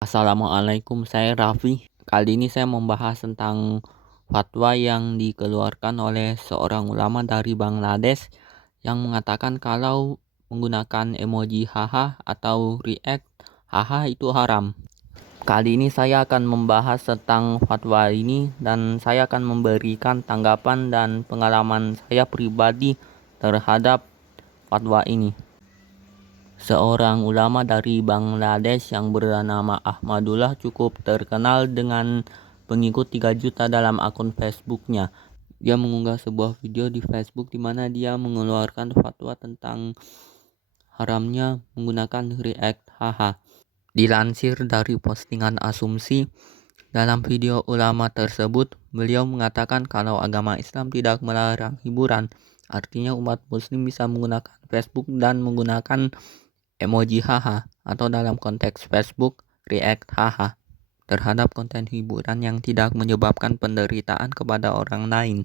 Assalamualaikum, saya Raffi. Kali ini saya membahas tentang fatwa yang dikeluarkan oleh seorang ulama dari Bangladesh yang mengatakan kalau menggunakan emoji haha atau react haha itu haram. Kali ini saya akan membahas tentang fatwa ini dan saya akan memberikan tanggapan dan pengalaman saya pribadi terhadap fatwa ini. Seorang ulama dari Bangladesh yang bernama Ahmadullah cukup terkenal dengan pengikut 3 juta dalam akun Facebooknya. Dia mengunggah sebuah video di Facebook di mana dia mengeluarkan fatwa tentang haramnya menggunakan react haha. Dilansir dari postingan Asumsi, dalam video ulama tersebut, beliau mengatakan kalau agama Islam tidak melarang hiburan. Artinya umat muslim bisa menggunakan Facebook dan menggunakan emoji haha atau dalam konteks Facebook react haha terhadap konten hiburan yang tidak menyebabkan penderitaan kepada orang lain.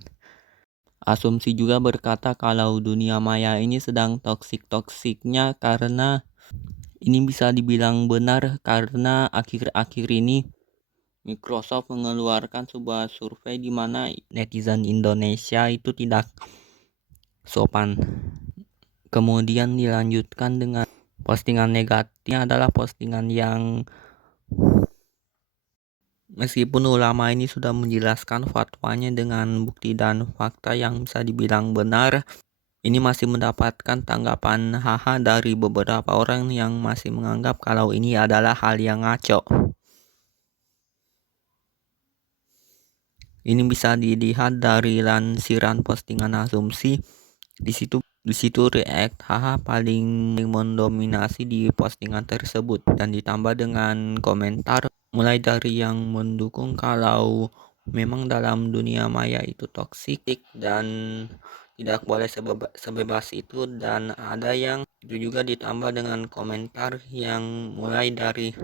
Asumsi juga berkata kalau dunia maya ini sedang toksik-toksiknya karena ini bisa dibilang benar karena akhir-akhir ini Microsoft mengeluarkan sebuah survei di mana netizen Indonesia itu tidak sopan. Kemudian dilanjutkan dengan postingan negatifnya adalah postingan yang meskipun ulama ini sudah menjelaskan fatwanya dengan bukti dan fakta yang bisa dibilang benar, ini masih mendapatkan tanggapan haha dari beberapa orang yang masih menganggap kalau ini adalah hal yang ngaco. Ini bisa dilihat dari lansiran postingan Asumsi. Di situ react haha paling mendominasi di postingan tersebut dan ditambah dengan komentar mulai dari yang mendukung kalau memang dalam dunia maya itu toksik dan tidak boleh sebebas itu, dan ada yang itu juga ditambah dengan komentar yang mulai dari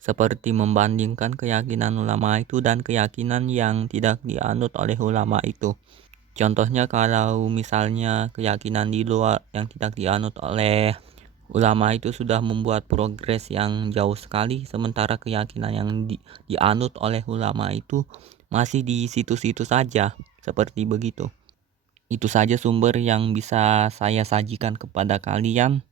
seperti membandingkan keyakinan ulama itu dan keyakinan yang tidak dianut oleh ulama itu. Contohnya kalau misalnya keyakinan di luar yang tidak dianut oleh ulama itu sudah membuat progres yang jauh sekali, sementara keyakinan yang dianut oleh ulama itu masih di situ-situ saja, seperti begitu. Itu saja sumber yang bisa saya sajikan kepada kalian,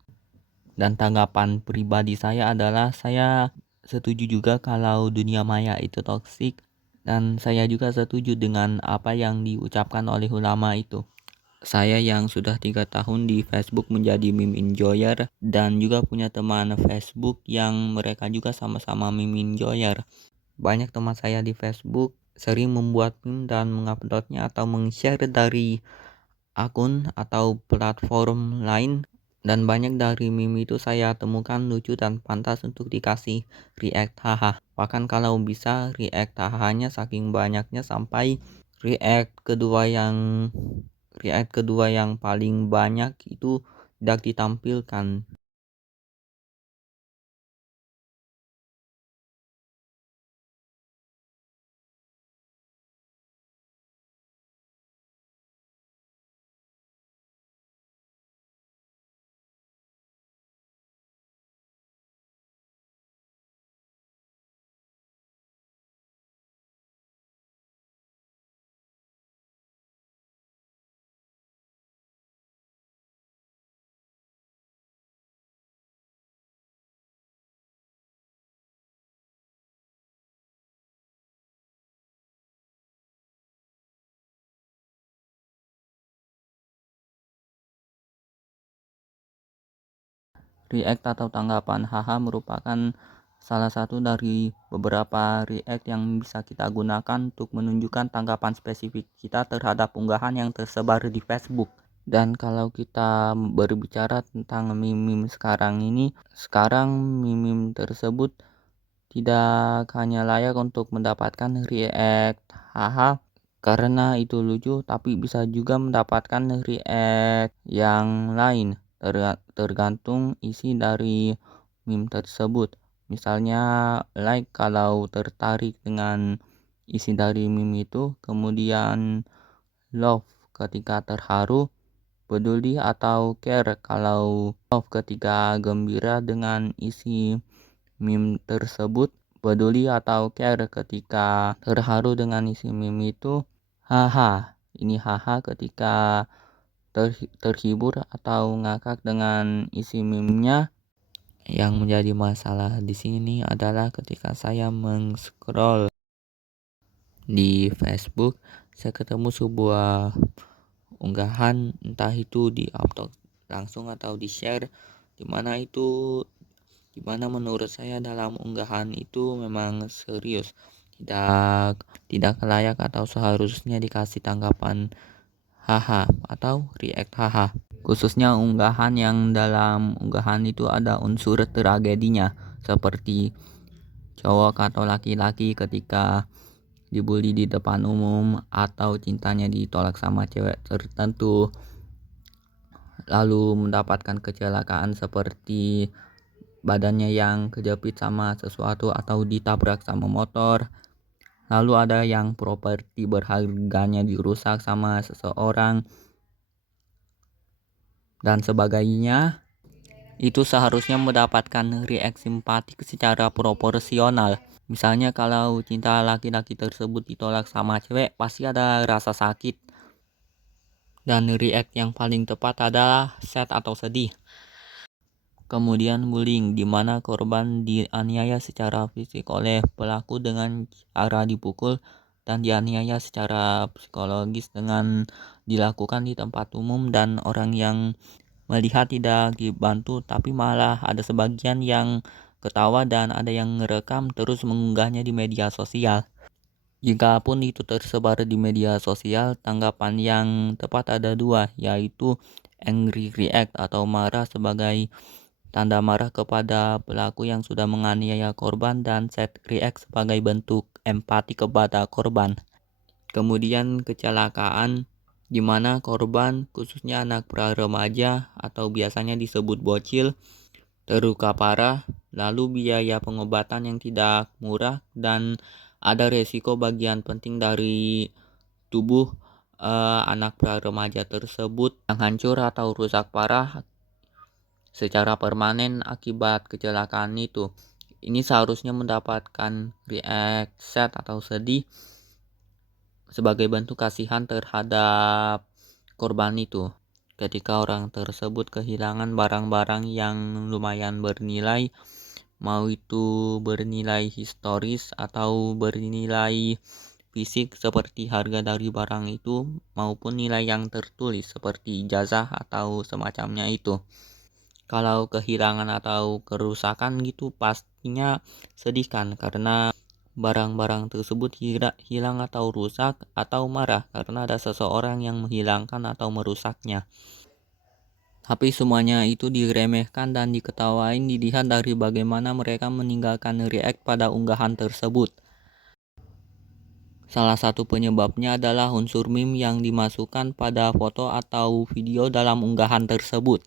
dan tanggapan pribadi saya adalah saya setuju juga kalau dunia maya itu toksik. Dan saya juga setuju dengan apa yang diucapkan oleh ulama itu. Saya yang sudah 3 tahun di Facebook menjadi meme enjoyer dan juga punya teman Facebook yang mereka juga sama-sama meme enjoyer. Banyak teman saya di Facebook sering membuat meme dan menguploadnya atau meng-share dari akun atau platform lain, dan banyak dari meme itu saya temukan lucu dan pantas untuk dikasih react haha. Bahkan kalau bisa react hahanya saking banyaknya sampai react kedua yang paling banyak itu tidak ditampilkan. React atau tanggapan haha merupakan salah satu dari beberapa react yang bisa kita gunakan untuk menunjukkan tanggapan spesifik kita terhadap unggahan yang tersebar di Facebook. Dan kalau kita berbicara tentang meme sekarang meme tersebut tidak hanya layak untuk mendapatkan react haha karena itu lucu, tapi bisa juga mendapatkan react yang lain tergantung isi dari meme tersebut. Misalnya like kalau tertarik dengan isi dari meme itu, kemudian love ketika terharu, peduli atau care kalau love ketika gembira dengan isi meme tersebut, peduli atau care ketika terharu dengan isi meme itu, haha. Ini haha ketika terhibur atau ngakak dengan isi meme-nya. Yang menjadi masalah di sini adalah ketika saya scroll di Facebook, saya ketemu sebuah unggahan, entah itu di upload langsung atau di share, dimana menurut saya dalam unggahan itu memang serius, tidak layak atau seharusnya dikasih tanggapan haha atau react haha, khususnya unggahan yang dalam unggahan itu ada unsur tragedinya, seperti cowok atau laki-laki ketika dibully di depan umum atau cintanya ditolak sama cewek tertentu, lalu mendapatkan kecelakaan seperti badannya yang kejepit sama sesuatu atau ditabrak sama motor, lalu ada yang properti berharganya dirusak sama seseorang dan sebagainya. Itu seharusnya mendapatkan reaksi simpatik secara proporsional. Misalnya kalau cinta laki-laki tersebut ditolak sama cewek, pasti ada rasa sakit. Dan react yang paling tepat adalah sad atau sedih. Kemudian bullying, di mana korban dianiaya secara fisik oleh pelaku dengan cara dipukul dan dianiaya secara psikologis dengan dilakukan di tempat umum dan orang yang melihat tidak dibantu, tapi malah ada sebagian yang ketawa dan ada yang ngerekam terus mengunggahnya di media sosial. Jika pun itu tersebar di media sosial, tanggapan yang tepat ada dua, yaitu angry react atau marah sebagai tanda marah kepada pelaku yang sudah menganiaya korban, dan sad react sebagai bentuk empati kepada korban. Kemudian kecelakaan, di mana korban, khususnya anak pra-remaja atau biasanya disebut bocil, terluka parah, lalu biaya pengobatan yang tidak murah, dan ada resiko bagian penting dari tubuh anak pra-remaja tersebut yang hancur atau rusak parah secara permanen akibat kecelakaan itu. Ini seharusnya mendapatkan react sad atau sedih sebagai bentuk kasihan terhadap korban itu. Ketika orang tersebut kehilangan barang-barang yang lumayan bernilai, mau itu bernilai historis atau bernilai fisik seperti harga dari barang itu, maupun nilai yang tertulis seperti ijazah atau semacamnya itu. Kalau kehilangan atau kerusakan gitu pastinya sedih kan, karena barang-barang tersebut hilang atau rusak, atau marah karena ada seseorang yang menghilangkan atau merusaknya. Tapi semuanya itu diremehkan dan diketawain dilihat dari bagaimana mereka meninggalkan react pada unggahan tersebut. Salah satu penyebabnya adalah unsur meme yang dimasukkan pada foto atau video dalam unggahan tersebut.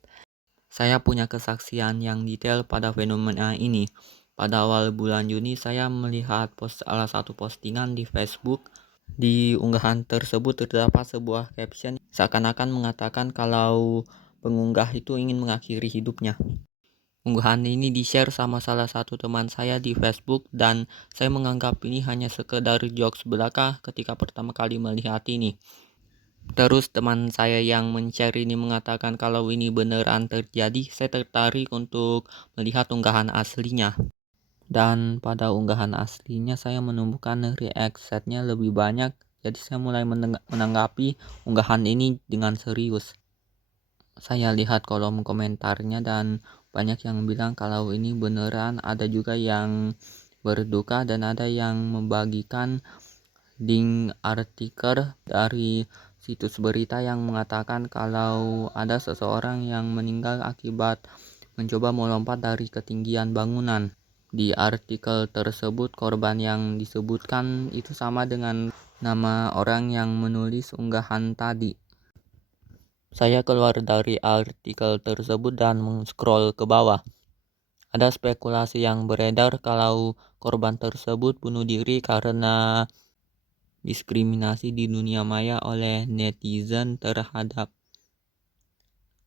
Saya punya kesaksian yang detail pada fenomena ini. Pada awal bulan Juni, saya melihat salah satu postingan di Facebook. Di unggahan tersebut terdapat sebuah caption seakan-akan mengatakan kalau pengunggah itu ingin mengakhiri hidupnya. Unggahan ini di-share sama salah satu teman saya di Facebook, dan saya menganggap ini hanya sekedar jokes belaka ketika pertama kali melihat ini. Terus teman saya yang men-share ini mengatakan kalau ini beneran terjadi. Saya tertarik untuk melihat unggahan aslinya. Dan pada unggahan aslinya saya menemukan react setnya lebih banyak. Jadi saya mulai menanggapi unggahan ini dengan serius. Saya lihat kolom komentarnya dan banyak yang bilang kalau ini beneran, ada juga yang berduka, dan ada yang membagikan link artikel dari situs berita yang mengatakan kalau ada seseorang yang meninggal akibat mencoba melompat dari ketinggian bangunan. Di artikel tersebut korban yang disebutkan itu sama dengan nama orang yang menulis unggahan tadi. Saya keluar dari artikel tersebut dan scroll ke bawah. Ada spekulasi yang beredar kalau korban tersebut bunuh diri karena diskriminasi di dunia maya oleh netizen terhadap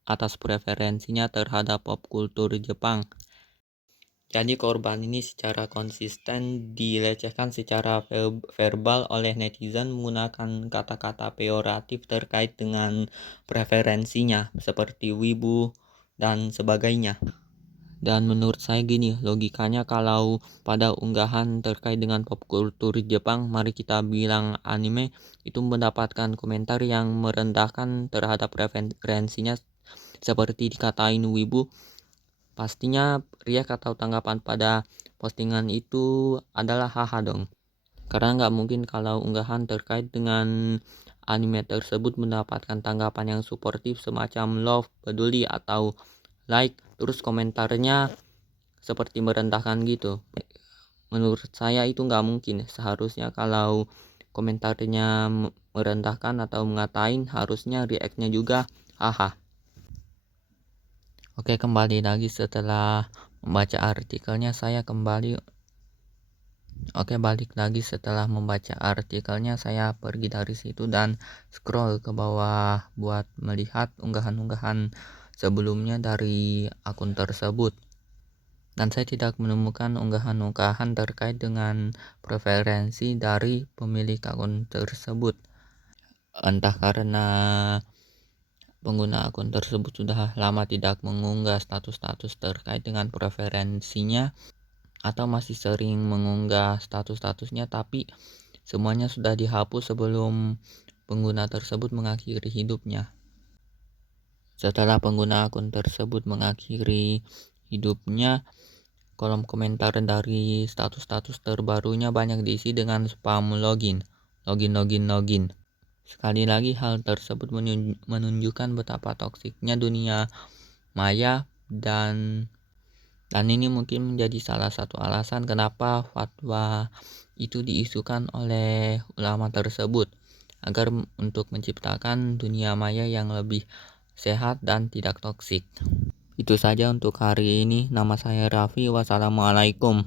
atas preferensinya terhadap pop kultur Jepang. Jadi korban ini secara konsisten dilecehkan secara verbal oleh netizen menggunakan kata-kata peyoratif terkait dengan preferensinya seperti wibu dan sebagainya. Dan menurut saya gini, logikanya kalau pada unggahan terkait dengan pop kultur Jepang, mari kita bilang anime, itu mendapatkan komentar yang merendahkan terhadap preferensinya seperti dikatain wibu, pastinya riak atau tanggapan pada postingan itu adalah haha dong. Karena nggak mungkin kalau unggahan terkait dengan anime tersebut mendapatkan tanggapan yang suportif semacam love, peduli, atau like, terus komentarnya seperti merendahkan gitu. Menurut saya itu nggak mungkin. Seharusnya kalau komentarnya merendahkan atau mengatain, harusnya react-nya juga haha. Oke, kembali lagi setelah membaca artikelnya balik lagi setelah membaca artikelnya, saya pergi dari situ dan scroll ke bawah buat melihat unggahan-unggahan sebelumnya dari akun tersebut. Dan saya tidak menemukan unggahan-unggahan terkait dengan preferensi dari pemilik akun tersebut. Entah karena pengguna akun tersebut sudah lama tidak mengunggah status-status terkait dengan preferensinya, atau masih sering mengunggah status-statusnya tapi semuanya sudah dihapus sebelum pengguna tersebut mengakhiri hidupnya. Setelah pengguna akun tersebut mengakhiri hidupnya, kolom komentar dari status-status terbarunya banyak diisi dengan spam login. Sekali lagi, hal tersebut menunjukkan betapa toksiknya dunia maya, dan ini mungkin menjadi salah satu alasan kenapa fatwa itu diisukan oleh ulama tersebut, agar untuk menciptakan dunia maya yang lebih sehat dan tidak toksik. Itu saja untuk hari ini. Nama saya Raffi. Wassalamualaikum.